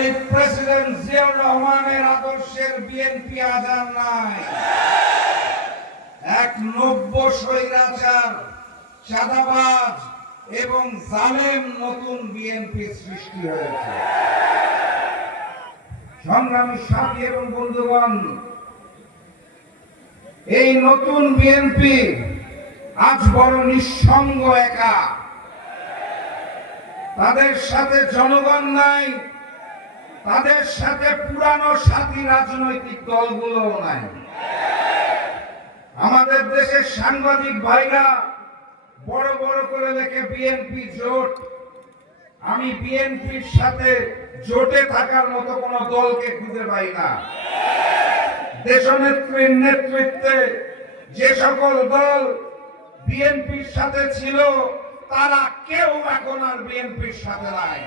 শহীদ president Ziaur রহমানের আদর্শের BNP আজান নাই। এক নব্য স্বৈরাচার, চাঁদাবাজ এবং জালেম নতুন বিএনপি সৃষ্টি হয়েছে। সংগ্রামী সাথী এবং বন্ধুগণ, এই নতুন বিএনপি আজ বড় নিঃসঙ্গ, একা। তাদের সাথে জনগণ নাই, তাদের সাথে পুরানো সাথী রাজনৈতিক দলগুলো নাই। আমাদের দেশের সাংবাদিক ভাইরা বড় বড় করে লেখে বিএনপি জোট। আমি বিএনপির সাথে জোটে থাকার মতো কোন দলকে খুঁজে পাই না। দেশনেত্রীর নেতৃত্বে যে সকল দল বিএনপির সাথে ছিল, তারা কেউ এখন আর বিএনপির সাথে নাই।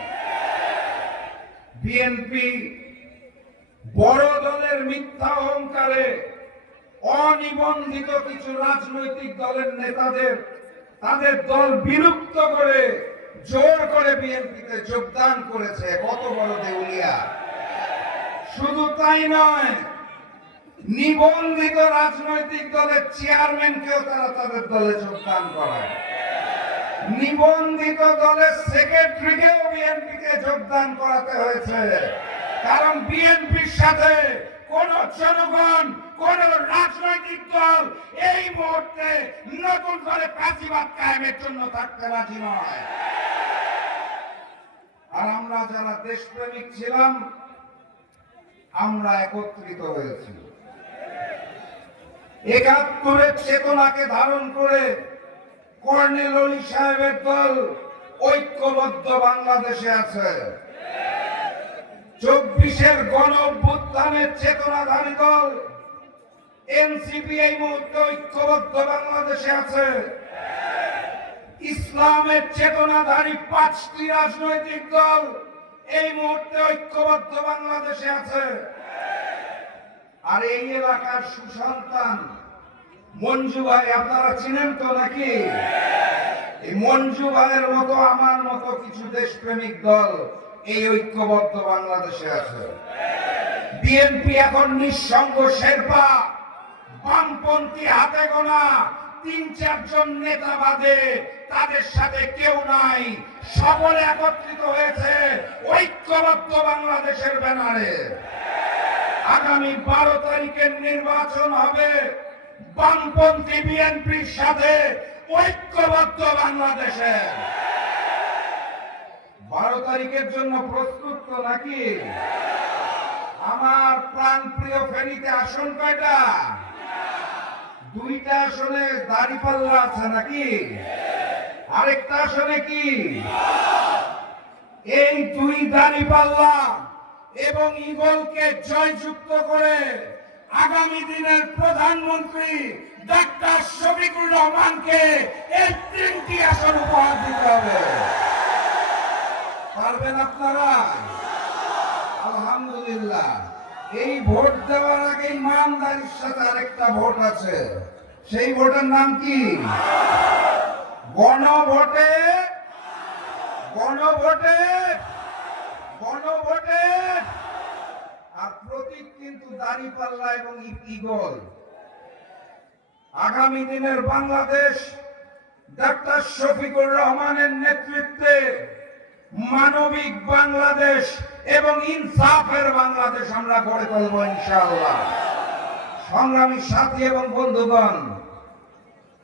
বিএনপি বড় দলের মিথ্যা অহংকারে অনিবন্ধিত কিছু রাজনৈতিক দলের নেতাদের তাদের দল বিলুপ্ত করে জোর করে বিএনপিতে যোগদান করেছে। কত বড় দেউলিয়া! শুধু তাই নয়, নিবন্ধিত রাজনৈতিক দলের চেয়ারম্যানকেও তারা তাদের দলে যোগদান করায়। নিবন্ধিত দলের সেক্রেটারিকেও বিএনপিকে যোগদান করাতে হয়েছে। কারণ বিএনপির সাথে কোন জনগণ, কোন রাজনৈতিক দল এই মুহূর্তে নতুন করে ফ্যাসিবাদ কায়েমের জন্য থাকতে রাজি নয়। আর আমরা যারা দেশপ্রেমিক ছিলাম, আমরা একত্রিত হয়েছি। ৭১-এর চেতনাকে ধারণ করে কর্নেল অলি সাহেবের দল ঐক্যবদ্ধ বাংলাদেশে আছে। ২৪-এর গণ অভ্যুত্থানের চেতনাধারী দল এনসিপি এই মুহূর্তে ঐক্যবদ্ধ বাংলাদেশে আছে। ইসলামের চেতনাধারী ৫টি রাজনৈতিক দল এই মুহূর্তে ঐক্যবদ্ধ বাংলাদেশে আছে। আর এই এলাকার সুসন্তান মঞ্জু ভাই, আপনারা চিনেন তো নাকি? এই মঞ্জু ভাইয়ের মতো, আমার মতো কিছু দেশপ্রেমিক দল এই ঐক্যবদ্ধ বাংলাদেশে আছে। বিএনপি এখন নিঃসঙ্গ শেরপা, বামপন্থী হাতে গোনা ৩-৪ জন নেতা বাদে তাদের সাথে কেউ নাই। সকলে একত্রিত হয়েছে ঐক্যবদ্ধ বাংলাদেশের ব্যানারে। আগামী ১২ তারিখের নির্বাচন হবে বামপন্থী বিএনপির সাথে ঐক্যবদ্ধ বাংলাদেশে। ১২ তারিখের জন্য প্রস্তুত তো নাকি? আমার প্রাণ প্রিয় ফেনীতে আসন কয়টা? ২টা আসনে দাঁড়িপাল্লা আছে নাকি? আরেকটা আসনে কি? এই ২ দাঁড়িপাল্লা এবং ঈগলকে জয়যুক্ত করে আগামী দিনের প্রধানমন্ত্রী ডাক্তার শফিকুর রহমানকে এই ৩টি আসন উপহার দিতে হবে। পারবেন আপনারা? আলহামদুলিল্লাহ। এই ভোট দেওয়ার আগে ইমানদারির সাথে আরেকটা ভোট আছে। সেই ভোটের নাম কি? গণভোটে। গণভোটে, গণভোটে। আর প্রতীক কিন্তু দাঁড়িপাল্লা এবং ঈগল। আগামী দিনের বাংলাদেশ ডাক্তার শফিকুর রহমানের নেতৃত্বে মানবিক বাংলাদেশ এবং ইনসাফের বাংলাদেশ আমরা গড়ে তুলব ইনশাআল্লাহ। সংগ্রামী সাথী এবং বন্ধুগণ,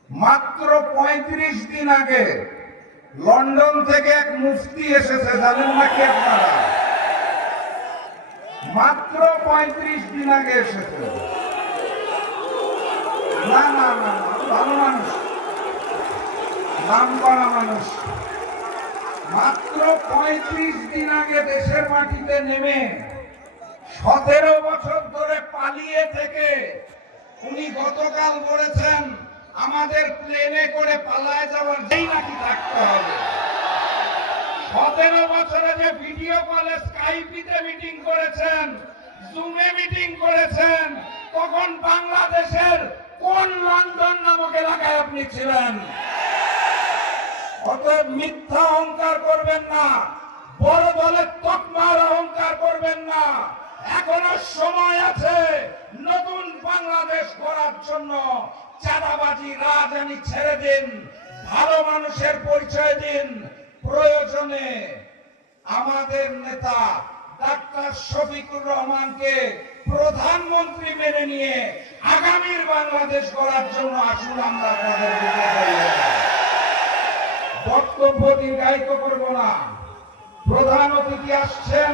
মাত্র ৩৫ দিন আগে লন্ডন থেকে এক মুফতি এসেছে, জানেন নাকি আপনারা? মাত্র ৩৫ দিন আগে এসেছে। না না না, ভালো মানুষ, নাম করা মানুষ। মাত্র ৩৫ দিন আগে দেশের মাটিতে নেমে ১৭ বছর ধরে পালিয়ে থেকে উনি গতকাল বলেছেন আমাদের প্লেনে করে পালায় যাওয়ার যেই নাকি থাকতে হবে। ১৭ বছরে যে ভিডিও কলে স্কাইপিতে মিটিং করেছেন, জুমে মিটিং করেছেন, তখন বাংলাদেশের কোন লন্ডন নামক এলাকায় আপনি ছিলেন? অতএব মিথ্যা অহংকার করবেন না। বড় দলের তকমার অহংকার করবেন না। এখনো সময় আছে নতুন বাংলাদেশ গড়ার জন্য। চাঁদাবাজি রাজনীতি ছেড়ে দিন, ভালো মানুষের পরিচয় দিন। প্রয়োজনে আমাদের নেতা ডাক্তার শফিকুর রহমানকে প্রধানমন্ত্রী মেনে নিয়ে আগামীর বাংলাদেশ গড়ার জন্য আসুন আমরা তাদের বক্তব্য দীর্ঘায়িত করব না। প্রধান অতিথি আসছেন,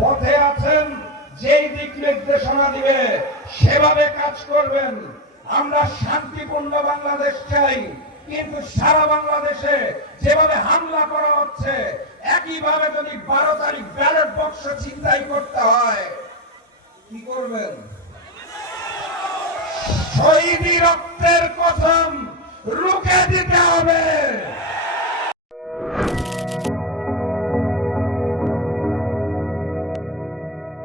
পথে আছেন, যেই দিক নির্দেশনা দিবে সেভাবে কাজ করবেন। আমরা শান্তিপূর্ণ বাংলাদেশ চাই, কিন্তু সারা বাংলাদেশে যেভাবে হামলা করা হচ্ছে, একইভাবে যদি 12 তারিখ ব্যালট বক্স ছিনতাই করতে হয়, কি করবেন? শহীদি রক্তের কসম রুখে দিতে হবে।